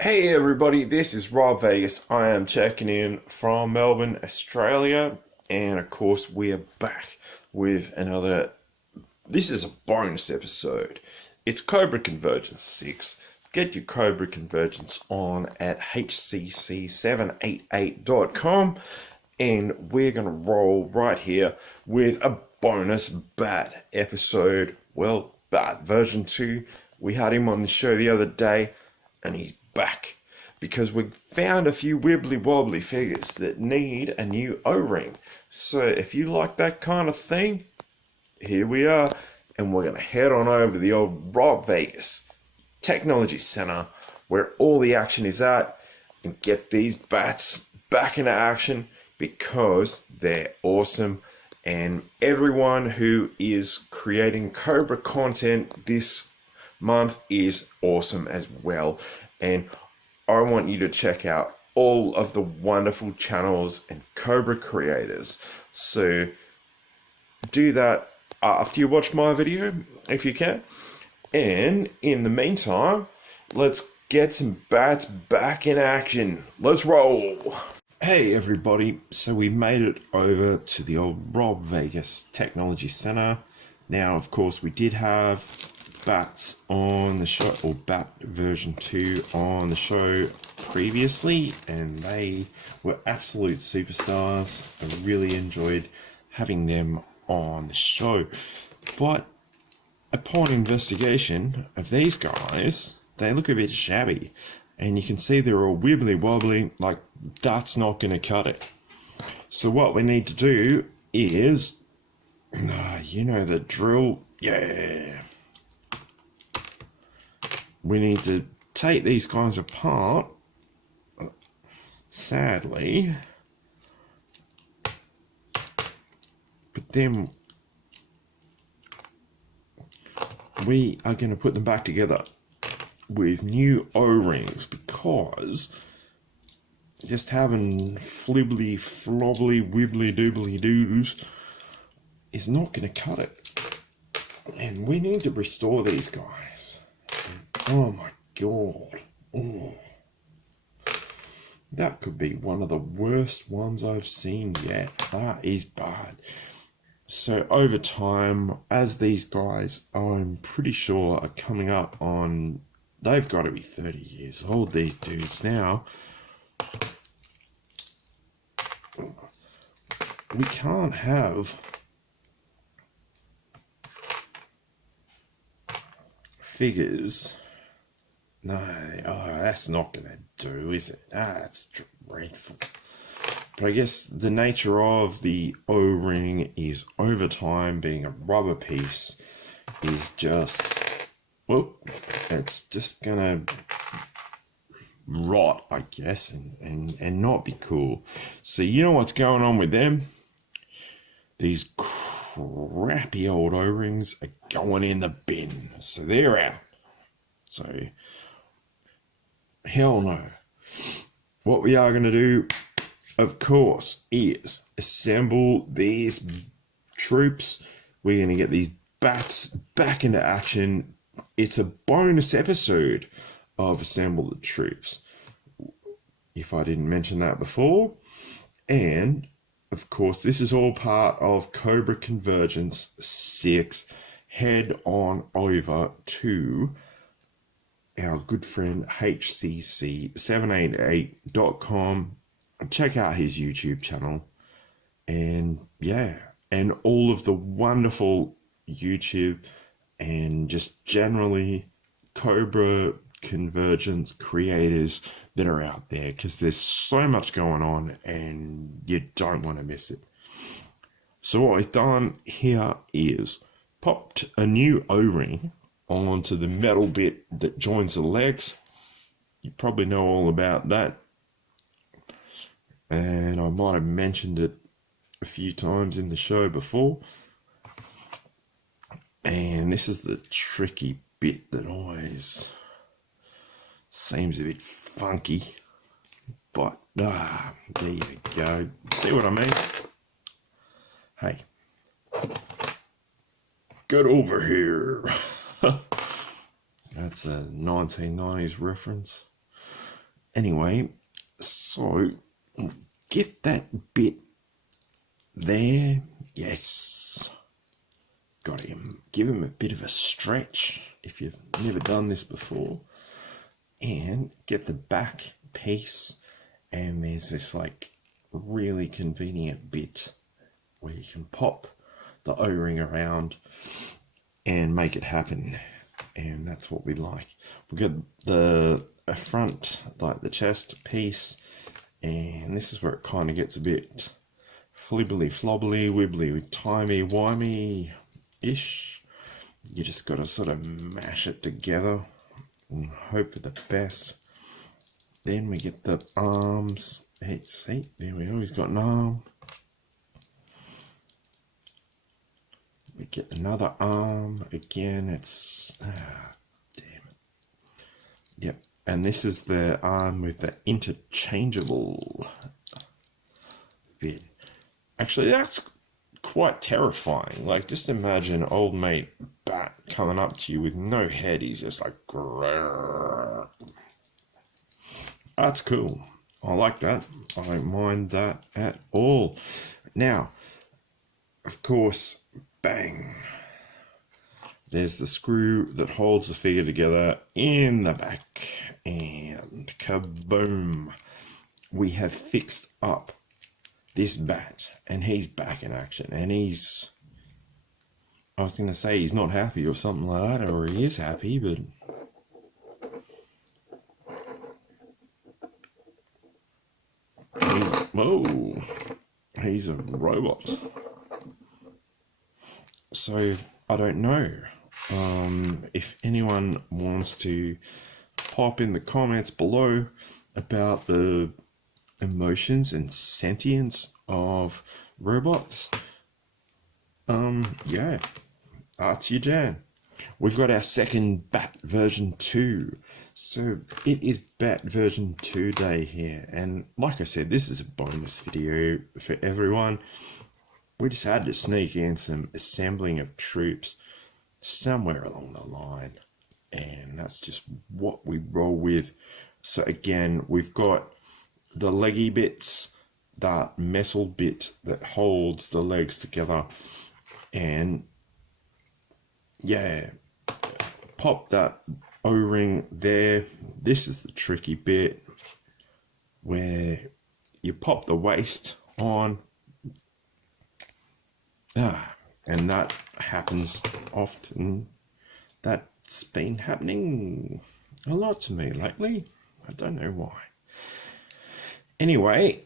Hey everybody, this is Rob Vegas. I am checking in from Melbourne, Australia, and of course we are back with another. This is a bonus episode. It's Cobra Convergence 6. Get your Cobra Convergence on at hcc788.com, and we're gonna roll right here with a bonus bat episode. Well, bat version 2. We had him on the show the other day, and he's back because we found a few wibbly wobbly figures that need a new O-ring. So if you like that kind of thing, here we are, and we're gonna head on over to the old Rob Vegas Technology Center where all the action is at and get these bats back into action because they're awesome. And everyone who is creating Cobra content this month is awesome as well. And I want you to check out all of the wonderful channels and Cobra creators. So do that after you watch my video, if you can. And in the meantime, let's get some bats back in action. Let's roll. Hey everybody, so we made it over to the old Rob Vegas Technology Center. Now, of course, we did have bats on the show, or bat version 2 on the show previously, and they were absolute superstars. I really enjoyed having them on the show. But upon investigation of these guys, they look a bit shabby, and you can see they're all wibbly wobbly, like that's not going to cut it. So what we need to do is, you know the drill, yeah. We need to take these guys apart, sadly, but then we are going to put them back together with new O-rings, because just having flibbly, flobbly, wibbly, doobly doos is not going to cut it. And we need to restore these guys. Oh my god. Oh. That could be one of the worst ones I've seen yet. That is bad. So over time, as these guys, I'm pretty sure, are coming up on, they've got to be 30 years old, these dudes now. We can't have figures. No, that's not going to do, is it? That's dreadful. But I guess the nature of the O-ring is, over time, being a rubber piece, is just, well, it's just going to rot, I guess, and not be cool. So you know what's going on with them? These crappy old O-rings are going in the bin. So they're out. So hell no. What we are going to do, of course, is assemble these troops. We're going to get these bats back into action. It's a bonus episode of Assemble the Troops, if I didn't mention that before. And, of course, this is all part of Cobra Convergence 6. Head on over to our good friend hcc788.com. Check out his YouTube channel, and yeah, and all of the wonderful YouTube and just generally Cobra Convergence creators that are out there, because there's so much going on and you don't want to miss it. So what we've done here is popped a new O-ring onto the metal bit that joins the legs. You probably know all about that, and I might have mentioned it a few times in the show before. And this is the tricky bit that always seems a bit funky, but there you go. See what I mean? Hey, get over here. That's a 1990s reference. Anyway, so get that bit there. Yes. Got him. Give him a bit of a stretch if you've never done this before. And get the back piece. And there's this like really convenient bit where you can pop the O-ring around and make it happen. And that's what we like. We got the front, like the chest piece, and this is where it kind of gets a bit flibbly flobbly, wibbly timey wimey ish. You just got to sort of mash it together and hope for the best. Then we get the arms. Hey, see, there we go. He's got an arm. We get another arm. Again, it's damn it. Yep. And this is the arm with the interchangeable bit. Actually, that's quite terrifying. Like, just imagine old mate Bat coming up to you with no head. He's just like, grrr. That's cool. I like that. I don't mind that at all. Now, of course, bang. There's the screw that holds the figure together in the back. And kaboom. We have fixed up this bat. And he's back in action. And he's... I was going to say he's not happy or something like that. Or he is happy, but... Whoa. He's a robot. So, I don't know. If anyone wants to pop in the comments below about the emotions and sentience of robots, yeah, that's your jam. We've got our second Bat version 2. So it is Bat version 2 day here. And like I said, this is a bonus video for everyone. We just had to sneak in some assembling of troops somewhere along the line. And that's just what we roll with. So again, we've got the leggy bits, that metal bit that holds the legs together. And yeah, pop that O-ring there. This is the tricky bit where you pop the waist on. And that happens often. That's been happening a lot to me lately. I don't know why. Anyway,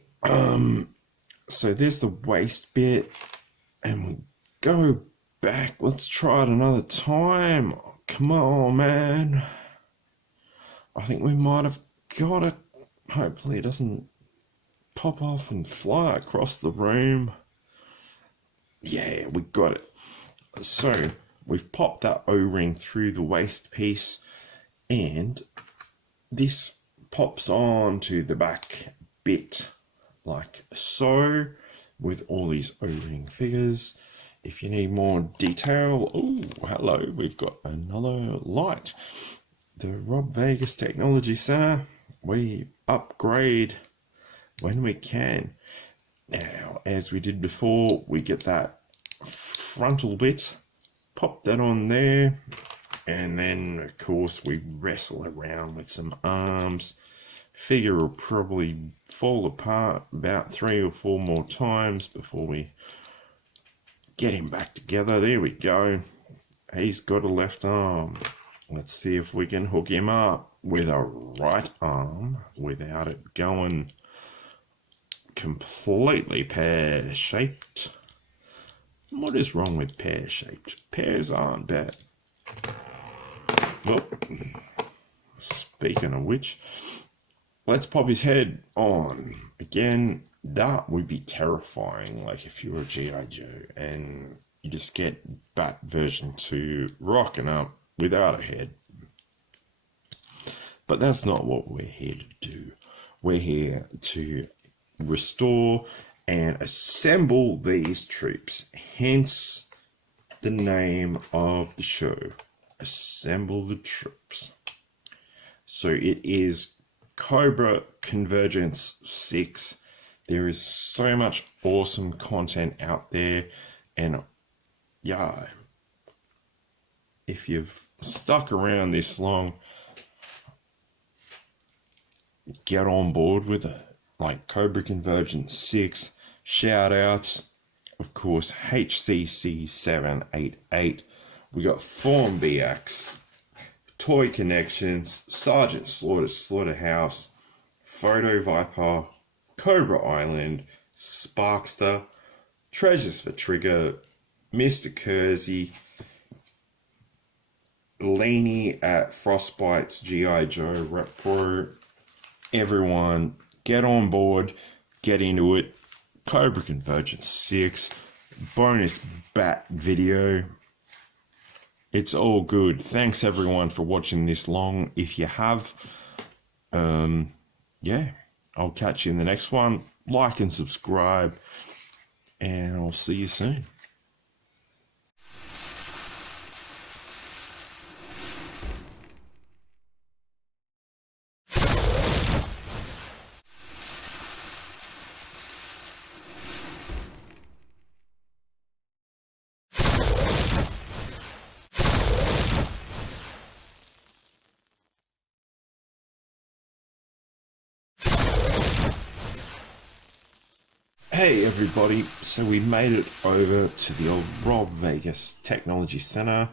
so there's the waist bit, and we go back. Let's try it another time. Come on, man. I think we might have got it. Hopefully it doesn't pop off and fly across the room. Yeah, we got it. So we've popped that O-ring through the waist piece, and this pops on to the back bit like so, with all these O-ring figures. If you need more detail, oh, hello, we've got another light. The Rob Vegas Technology Center, we upgrade when we can. Now, as we did before, we get that frontal bit, pop that on there, and then, of course, we wrestle around with some arms. Figure will probably fall apart about 3 or 4 more times before we get him back together. There we go. He's got a left arm. Let's see if we can hook him up with a right arm without it going completely pear-shaped. What is wrong with pear-shaped? Pears aren't bad. Well, speaking of which, let's pop his head on. Again, that would be terrifying, like if you were a G.I. Joe and you just get Bat version 2 rocking up without a head. But that's not what we're here to do. We're here to restore and assemble these troops, hence the name of the show, Assemble the Troops. So it is Cobra Convergence 6. There is so much awesome content out there, and yeah, if you've stuck around this long, get on board with it. Like Cobra Convergence 6, shout outs, of course, HCC788. We got Form BX, Toy Connections, Sergeant Slaughter Slaughterhouse, Photo Viper, Cobra Island, Sparkster, Treasures for Trigger, Mr. Kersey, Laney at Frostbite's G.I. Joe Rep Pro. Everyone, get on board, get into it. Cobra Convergence 6, bonus bat video. It's all good. Thanks everyone for watching this long. If you have, yeah, I'll catch you in the next one. Like and subscribe, and I'll see you soon. Hey everybody, so we made it over to the old Rob Vegas Technology Center.